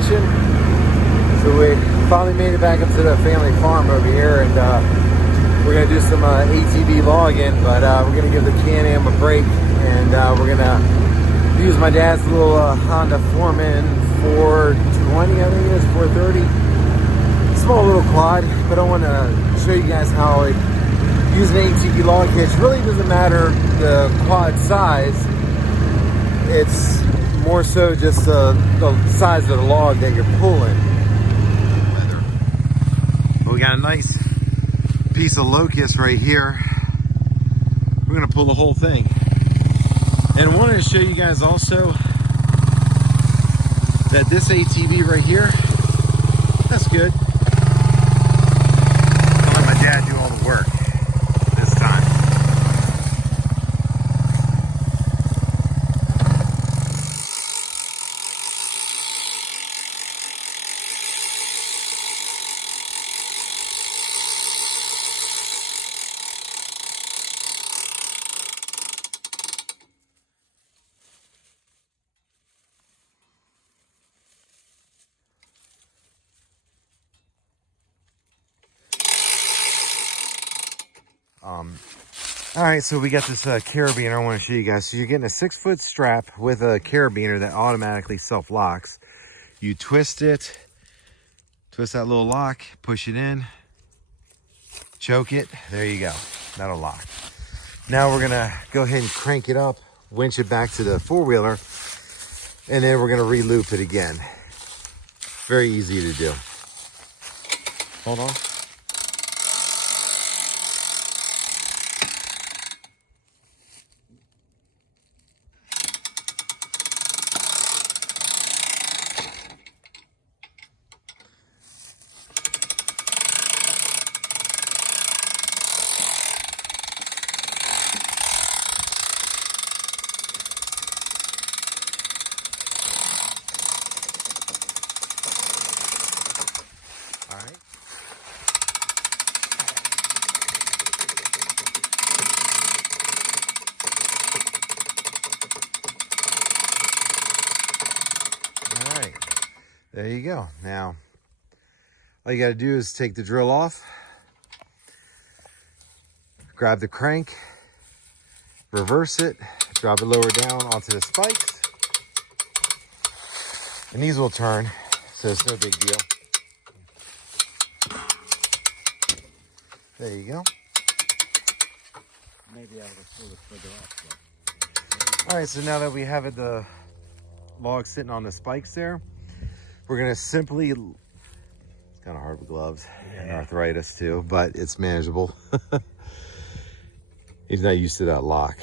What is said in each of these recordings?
watching. So we finally made it back up to the family farm over here, and we're gonna do some ATV logging, but we're gonna give the Can-Am a break, and we're gonna use my dad's little Honda Foreman 420, I think it is, 430. Small little quad, but I want to show you guys how using an ATV log hitch really doesn't matter the quad size. It's more so just the size of the log that you're pulling. Well, we got a nice piece of locust right here. We're gonna pull the whole thing. And I wanted to show you guys also that this ATV right here, that's good. I'll let my dad do all the work this time. All right, so we got this carabiner I want to show you guys. So you're getting a 6-foot strap with a carabiner that automatically self-locks. You twist it, twist that little lock, push it in, choke it. There you go. That'll lock. Now we're gonna go ahead and crank it up, winch it back to the four-wheeler, and then we're gonna re-loop it again. Very easy to do. Hold on. There you go. Now, all you got to do is take the drill off, grab the crank, reverse it, drop it lower down onto the spikes, and these will turn, so it's no big deal. There you go. Maybe I will pull it further up. All right, so now that we have the log sitting on the spikes there, we're gonna simply, it's kind of hard with gloves and arthritis too, but it's manageable. He's not used to that lock.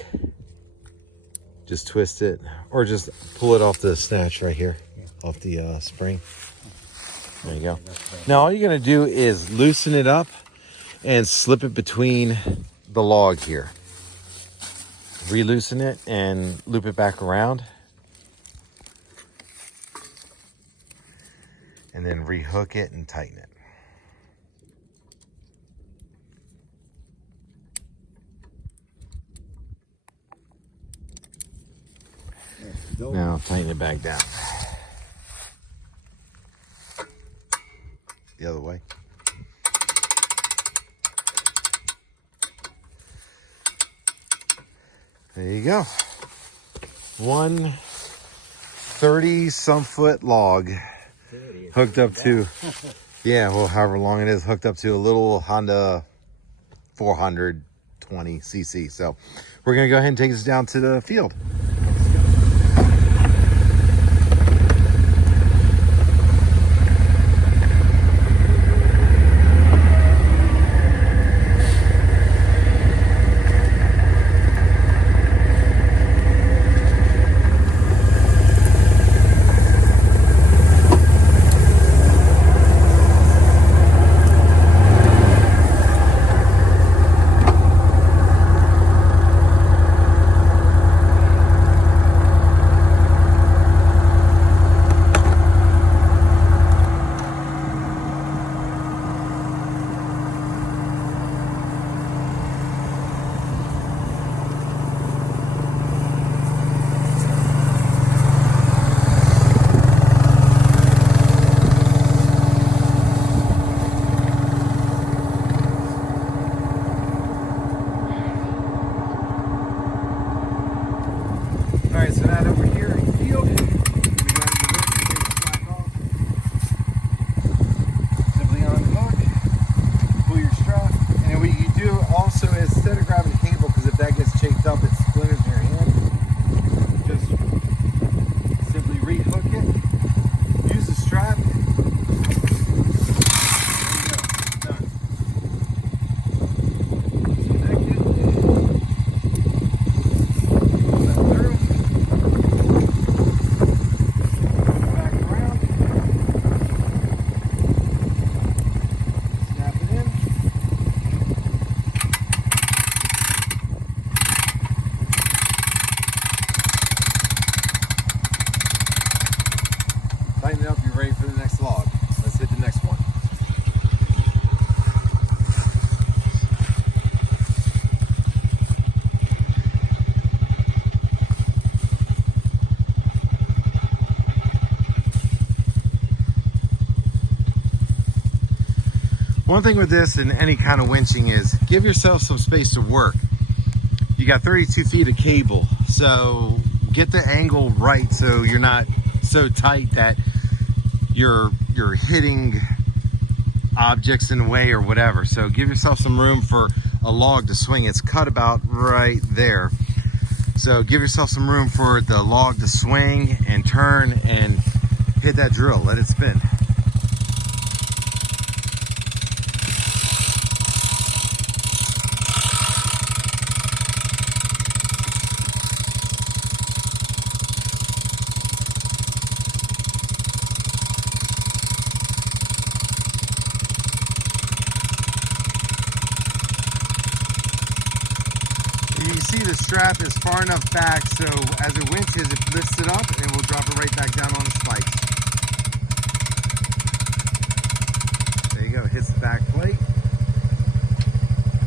Just twist it, or just pull it off the snatch right here, off the spring. There you go. Now all you're gonna do is loosen it up and slip it between the log here. Re-loosen it and loop it back around. And then rehook it and tighten it. Now tighten it back down. The other way. There you go. 130-some foot log. Hooked up to, yeah, well, however long it is, hooked up to a little Honda 420cc. So we're going to go ahead and take this down to the field. ready for the next log. Let's hit the next one. One thing with this and any kind of winching is give yourself some space to work. You got 32 feet of cable, so get the angle right so you're not so tight that you're hitting objects in the way or whatever. So give yourself some room for a log to swing. It's cut about right there. So give yourself some room for the log to swing and turn and hit that drill. Let it spin. You see the strap is far enough back so as it winches, it lifts it up and we'll drop it right back down on the spikes. There you go, it hits the back plate.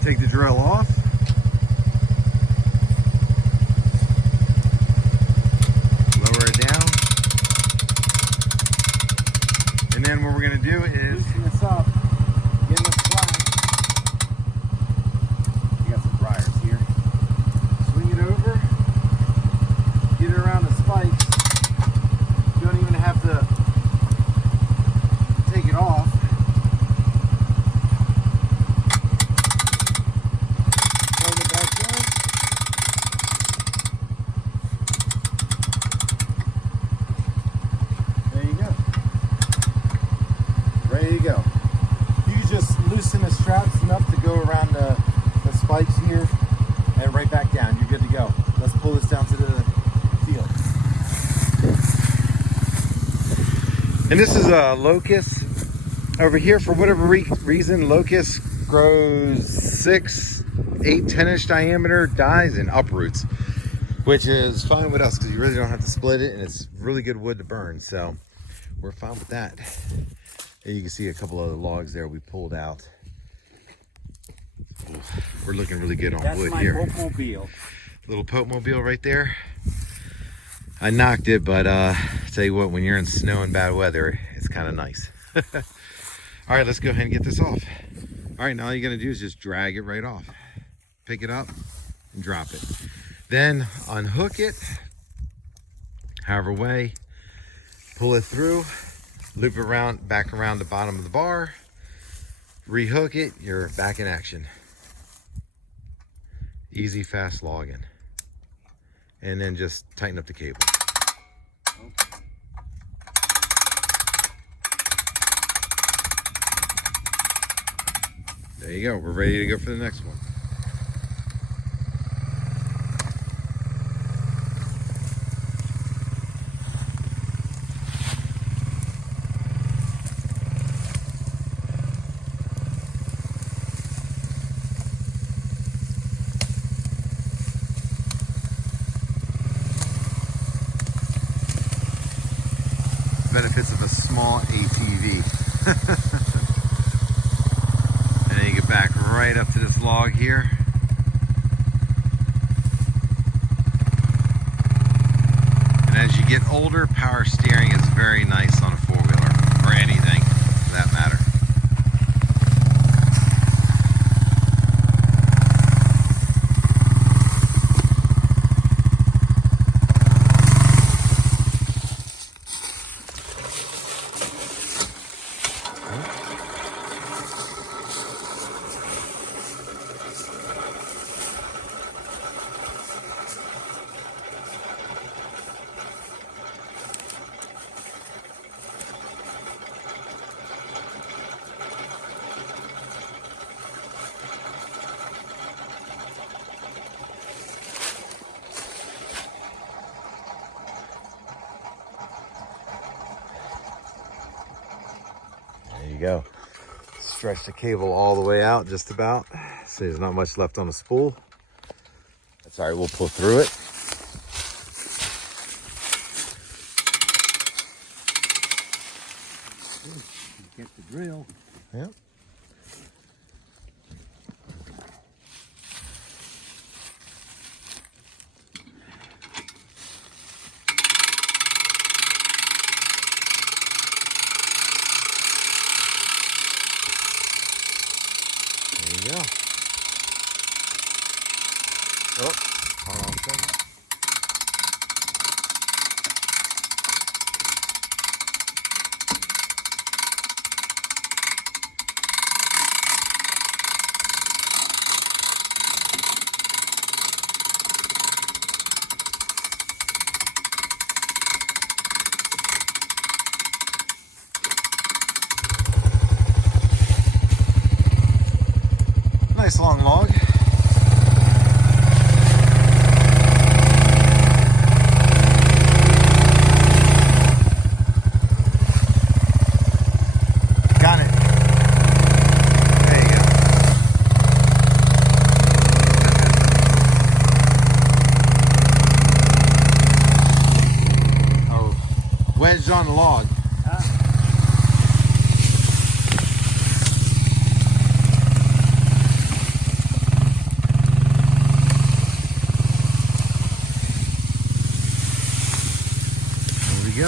Take the drill off. Lower it down. And then what we're gonna do is loosen this up, get in the flat. You got some pliers here. Swing it over, get it around the spikes. You don't even have to take it off. Hold it back down. There you go. Ready to go. You just loosen the straps enough to go around the spikes here and right back down. You're good to go. Let's pull this down to the field. And this is a locust. Over here, for whatever reason, locust grows 6, 8, 10-inch diameter, dies and uproots, which is fine with us because you really don't have to split it and it's really good wood to burn. So we're fine with that. And you can see a couple other logs there we pulled out. Ooh, we're looking really good on wood here. That's my Popemobile. Little Popemobile right there. I knocked it, but tell you what, when you're in snow and bad weather, it's kind of nice. All right, let's go ahead and get this off. All right, now all you're gonna do is just drag it right off. Pick it up and drop it. Then unhook it, however way, pull it through, loop it around, back around the bottom of the bar, rehook it, you're back in action. Easy, fast logging. And then just tighten up the cable. There you go, we're ready to go for the next one. Benefits of a small ATV. And then you get back right up to this log here. And as you get older, power steering is very nice on a four-wheeler, or anything for that matter. There you go. Stretch the cable all the way out just about. So there's not much left on the spool. That's all right, we'll pull through it. Get the drill. Yeah. There you go. Oh, hold on a second. Nice long log. Got it. There you go. Oh, wedged on the log. Go.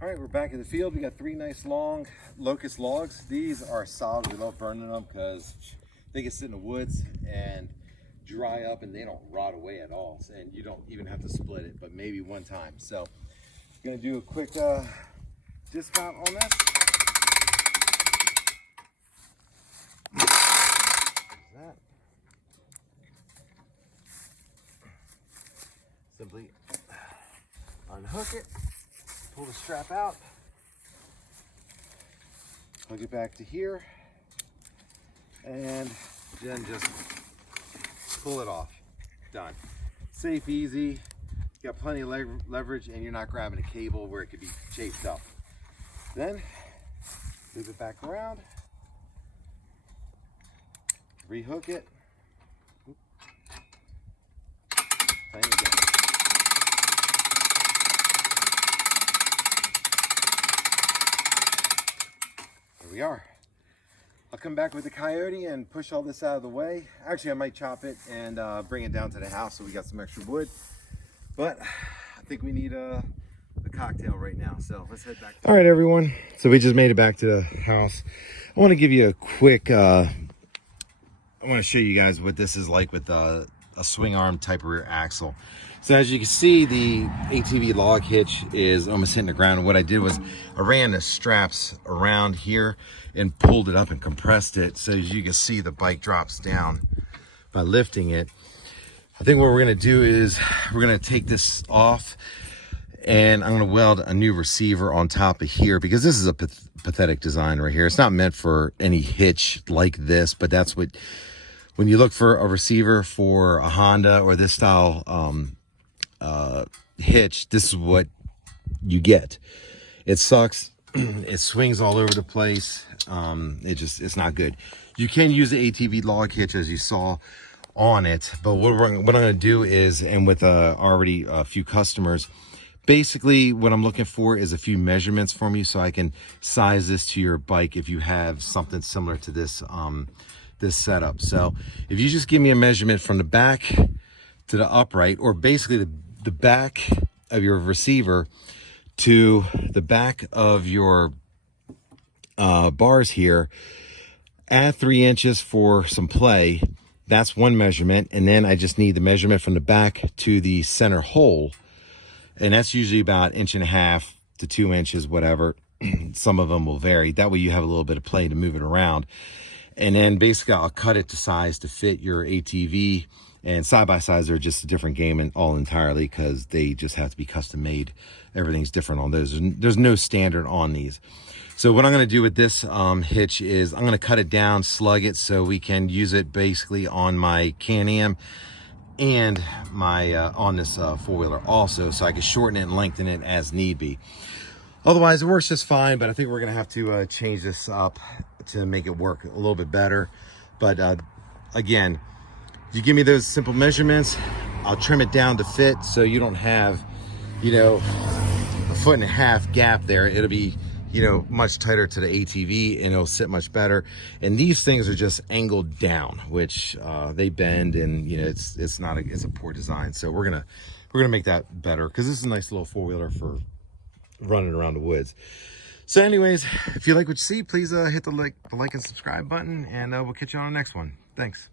All right, we're back in the field. We got 3 nice long locust logs. These are solid. We love burning them because they can sit in the woods and dry up and they don't rot away at all. And you don't even have to split it, but maybe one time. So I'm gonna do a quick dismount on this. There's that. Simply unhook it. Pull the strap out, hook it back to here, and then just pull it off. Done. Safe, easy, got plenty of leverage, and you're not grabbing a cable where it could be chafed up. Then, loop it back around, rehook it, and again. We are. I'll come back with the coyote and push all this out of the way. Actually, I might chop it and bring it down to the house so we got some extra wood. But I think we need a cocktail right now. So let's head back. All right, everyone. So we just made it back to the house. I want to give you a quick, I want to show you guys what this is like with a swing arm type of rear axle. So as you can see, the ATV Log Hitch is almost hitting the ground. And what I did was I ran the straps around here and pulled it up and compressed it. So as you can see, the bike drops down by lifting it. I think what we're gonna do is we're gonna take this off and I'm gonna weld a new receiver on top of here because this is a pathetic design right here. It's not meant for any hitch like this, but that's what, when you look for a receiver for a Honda or this style hitch, this is what you get. It sucks. It swings all over the place. It's not good. You can use the ATV Log Hitch as you saw on it, but what I'm going to do is, and with already a few customers, basically what I'm looking for is a few measurements from you so I can size this to your bike if you have something similar to this this setup. So if you just give me a measurement from the back to the upright, or basically the back of your receiver to the back of your bars here, add 3 inches for some play. That's one measurement. And then I just need the measurement from the back to the center hole. And that's usually about 1.5 to 2 inches, whatever. Some of them will vary. That way you have a little bit of play to move it around. And then basically I'll cut it to size to fit your ATV. And side-by-sides are just a different game all entirely because they just have to be custom made. Everything's different on those. There's no standard on these. So what I'm going to do with this hitch is I'm going to cut it down, slug it, so we can use it basically on my Can-Am and my on this four-wheeler also, so I can shorten it and lengthen it as need be. Otherwise, it works just fine, but I think we're going to have to change this up to make it work a little bit better. But again, you give me those simple measurements, I'll trim it down to fit so you don't have, you know, a 1.5 foot gap there. It'll be, you know, much tighter to the ATV and it'll sit much better. And these things are just angled down, which they bend, and you know, it's a poor design. So we're gonna make that better, because this is a nice little four-wheeler for running around the woods. So anyways, if you like what you see, please hit the like and subscribe button, and we'll catch you on the next one. Thanks.